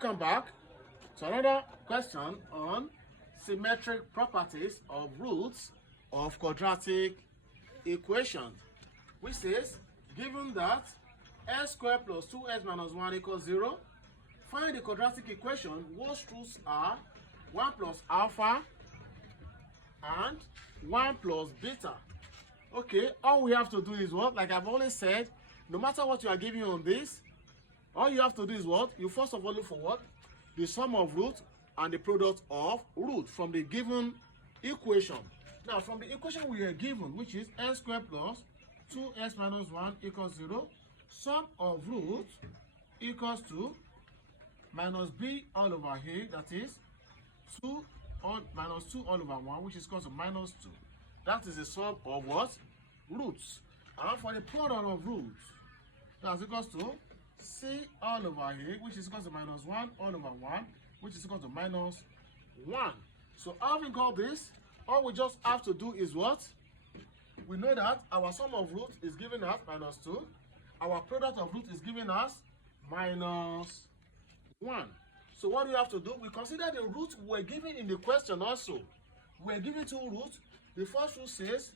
Welcome back to another question on symmetric properties of roots of quadratic equations, which says, given that x squared plus 2x minus 1 equals 0, find the quadratic equation whose roots are 1 plus alpha and 1 plus beta. Okay, all we have to do is what? Like I've always said, no matter what you are giving on this, all you have to do is what? You first of all look for what? The sum of roots and the product of root from the given equation. Now, from the equation we are given, which is x squared plus 2x minus 1 equals 0, sum of roots equals to minus b all over a, that is minus 2 all over 1, which is equal to minus 2. That is the sum of what? Roots. And for the product of roots, that's equals to c all over a, which is equal to minus 1 all over 1, which is equal to minus 1. So having got this, all we just have to do is what? We know that our sum of roots is giving us minus 2. Our product of root is giving us minus 1. So what do we have to do? We consider the root we're given in the question also. We're given two roots. The first root says,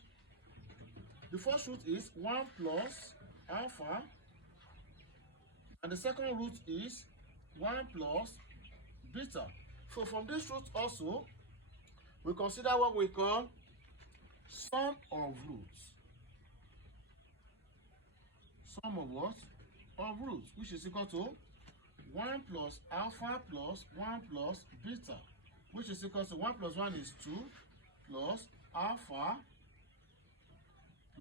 the first root is 1 plus alpha, and the second root is 1 plus beta. So from this root also, we consider what we call sum of roots. Sum of what? Of roots, which is equal to 1 plus alpha plus 1 plus beta, which is equal to 1 plus 1 is 2 plus alpha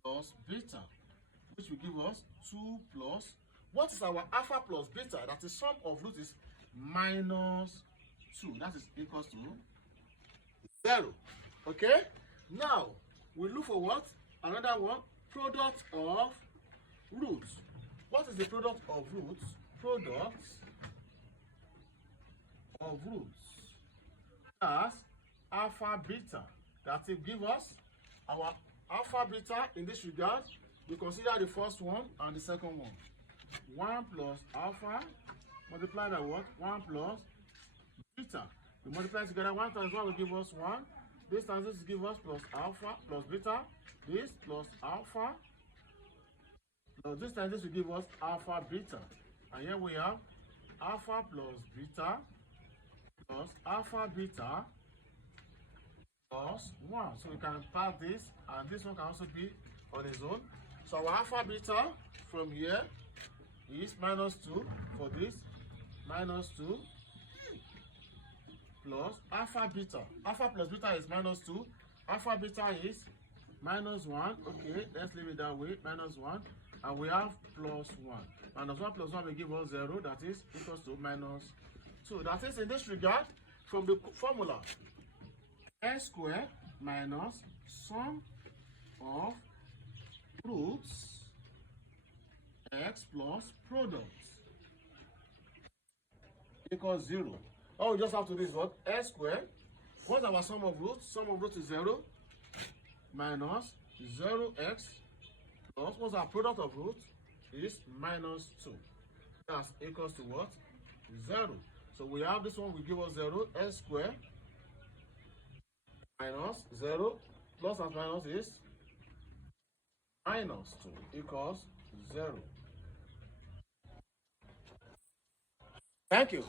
plus beta, which will give us 2 plus, what is our alpha plus beta? That is sum of root is minus 2. That is equals to 0. Okay? Now, we look for what? Another one, product of roots. What is the product of roots? Product of roots. That's alpha beta. That will give us our alpha beta in this regard. We consider the first one and the second one. 1 plus alpha multiplied by what? 1 plus beta. We multiply together. 1 times 1 will give us 1. This times this will give us plus alpha plus beta. This plus alpha. Now this times this will give us alpha beta. And here we have alpha plus beta plus alpha beta plus 1. So we can pass this, and this one can also be on its own. So our alpha beta from here is minus 2 for this, minus 2 plus alpha beta. Alpha plus beta is minus 2. Alpha beta is minus 1. Okay, let's leave it that way, minus 1. And we have plus 1. Minus 1 plus 1 will give us 0, that is equals to minus 2. That is in this regard, from the formula, x squared minus sum of roots x plus product equals 0. All we just have to do is what? X squared. What's our sum of roots? Sum of roots is 0 minus 0x plus what's our product of roots is minus 2. That's equals to what? 0. So we have this one will give us 0. X squared minus 0 plus and minus is minus 2 equals 0. Thank you.